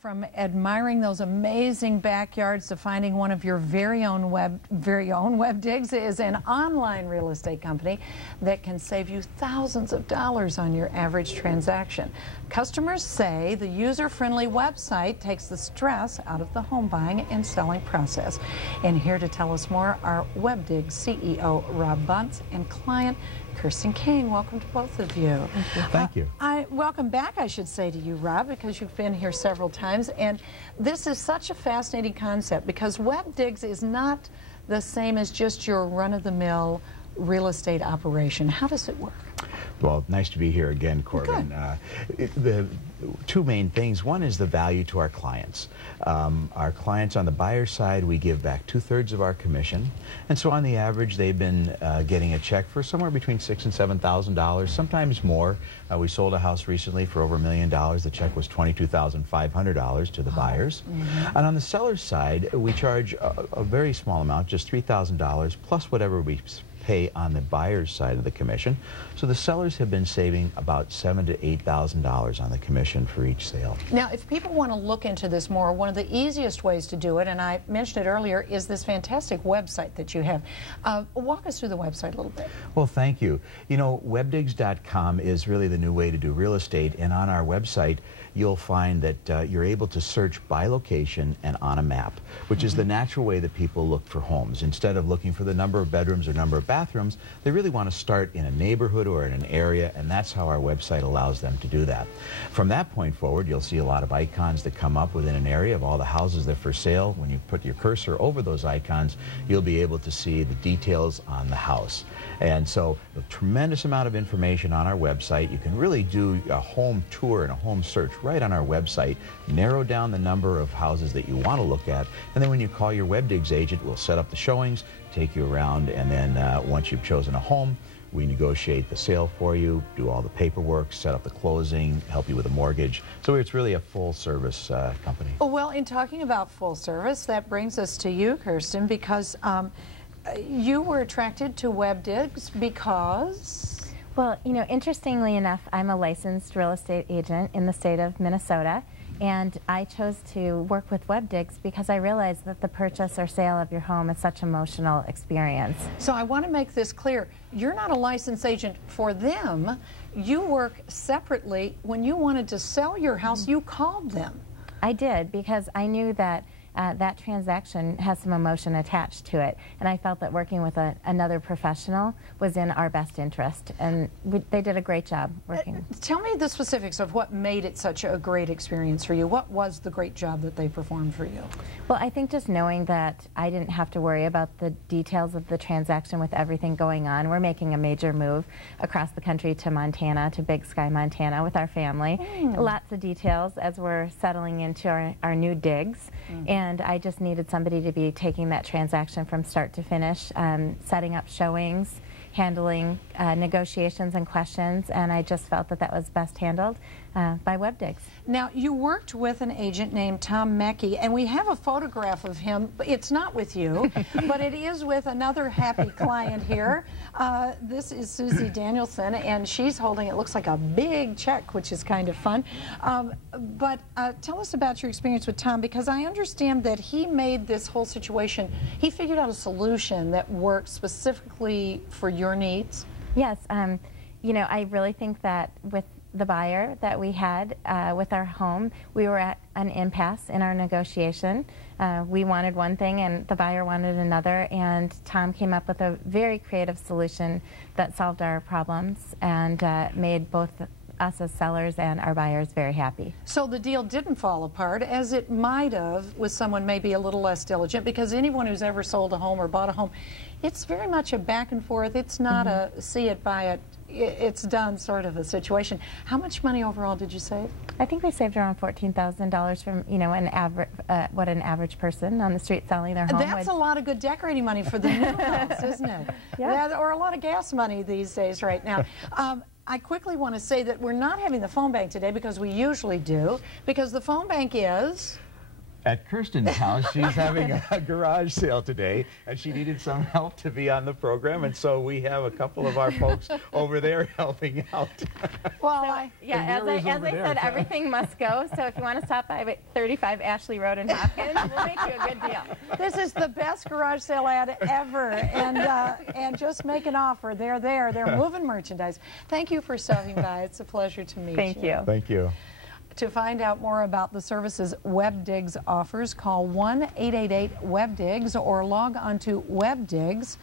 From admiring those amazing backyards to finding one of your very own Webdigs is an online real estate company that can save you thousands of dollars on your average transaction. Customers say the user-friendly website takes the stress out of the home buying and selling process. And here to tell us more are Webdigs CEO Rob Buntz and client Kirsten. Welcome to both of you. Thank you. Welcome back, I should say, to you, Rob, because you've been here several times. And this is such a fascinating concept because Webdigs is not the same as just your run-of-the-mill real estate operation. How does it work? Well, nice to be here again, Corbin. The two main things. One is the value to our clients. Our clients on the buyer side, we give back 2/3 of our commission. And so on the average, they've been getting a check for somewhere between $6,000 and $7,000, sometimes more. We sold a house recently for over $1 million. The check was $22,500 to the buyers. And on the seller's side, we charge a very small amount, just $3,000, plus whatever we pay on the buyer's side of the commission. So the sellers have been saving about $7,000 to $8,000 on the commission for each sale. Now, if people want to look into this more, one of the easiest ways to do it, and I mentioned it earlier, is this fantastic website that you have. Walk us through the website a little bit. Well, thank you. You know, Webdigs.com is really the new way to do real estate, and on our website you'll find that you're able to search by location and on a map, which is the natural way that people look for homes. Instead of looking for the number of bedrooms or number of bathrooms, they really want to start in a neighborhood or in an area, and that's how our website allows them to do that. From that point forward, you'll see a lot of icons that come up within an area of all the houses that are for sale. When you put your cursor over those icons, you'll be able to see the details on the house. And so a tremendous amount of information on our website. You can really do a home tour and a home search right on our website, narrow down the number of houses that you want to look at, and then when you call your Webdigs agent, we'll set up the showings, take you around, and then once you've chosen a home, we negotiate the sale for you, do all the paperwork, set up the closing, help you with a mortgage. So it's really a full-service company. Well, in talking about full service, that brings us to you, Kirsten, because you were attracted to Webdigs because... Well, you know, interestingly enough, I'm a licensed real estate agent in the state of Minnesota, and I chose to work with Webdigs because I realized that the purchase or sale of your home is such an emotional experience. So I want to make this clear. You're not a licensed agent for them. You work separately. When you wanted to sell your house, you called them. I did, because I knew that that transaction has some emotion attached to it, and I felt that working with another professional was in our best interest, and they did a great job working. Tell me the specifics of what made it such a great experience for you. What was the great job that they performed for you? Well, I think just knowing that I didn't have to worry about the details of the transaction with everything going on. We're making a major move across the country to Montana, to Big Sky, Montana, with our family. Lots of details as we're settling into our new digs. And I just needed somebody to be taking that transaction from start to finish, setting up showings, handling negotiations and questions, and I just felt that that was best handled by Webdigs. Now, you worked with an agent named Tom Mackey, and we have a photograph of him. It's not with you, but it is with another happy client here. This is Susie Danielson, and she's holding, it looks like a big check, which is kind of fun. But tell us about your experience with Tom, because I understand that he made this whole situation, he figured out a solution that worked specifically for your needs. Yes, you know, I really think that with the buyer that we had with our home, we were at an impasse in our negotiation. We wanted one thing and the buyer wanted another, and Tom came up with a very creative solution that solved our problems and made both us as sellers and our buyers very happy. So the deal didn't fall apart, as it might have with someone maybe a little less diligent, because anyone who's ever sold a home or bought a home, it's very much a back and forth. It's not a see it, buy it, it's done sort of a situation. How much money overall did you save? I think we saved around $14,000 from, you know, an average, what an average person on the street selling their home. That's a lot of good decorating money for the new house, isn't it? Yeah, or a lot of gas money these days right now. I quickly want to say that we're not having the phone bank today because we usually do, because the phone bank is at Kirsten's house. She's having a garage sale today, and she needed some help to be on the program, and so we have a couple of our folks over there helping out. Well, yeah, as I said, everything must go. So if you want to stop by at 35 Ashley Road in Hopkins, we'll make you a good deal. this is the best garage sale ad ever, and just make an offer. They're there. They're moving merchandise. Thank you for stopping by. It's a pleasure to meet you. Thank you. Thank you. To find out more about the services Webdigs offers, call 1-888-WEBDIGS or log on to webdigs.com.